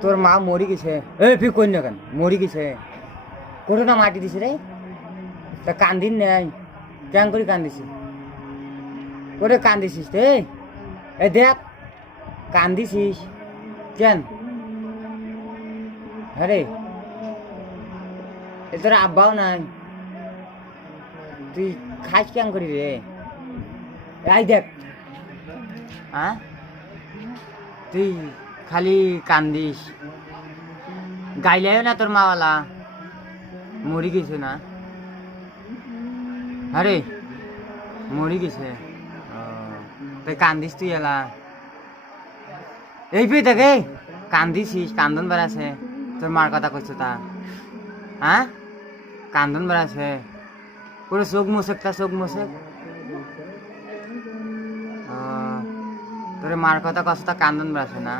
তোর মা মরি গেছে। এই ফি কই না কেন মরি গেছে? কোটোটা মাটি দিছে রে। তা কান্দিন নাই কেন করে কান্দিছি? কোটে কান্দিছিস রে? এই দেখ কান্দিছিস কেন? আরে এ তোর আব্বাও নাই, তুই খাস কেন করি রে? এই দেখ হ্যাঁ তুই খালি কান্দিস, গাইলেও না তোর মাওয়ালা মরি গেছে না? আরে মরি গেছে তাই কান্দিস তুই এলা? এই পেয়ে দেখে কান্দিছিস, কান্দন বেড়াছে। তোর মার কথা কইছো তা? হ্যাঁ কান্দন বেড়াছে পুরো চোখ মোশেক, তা চোখ মোশেক। তোর মার কথা কষ্ট তা কান্দন বেড়াছে না?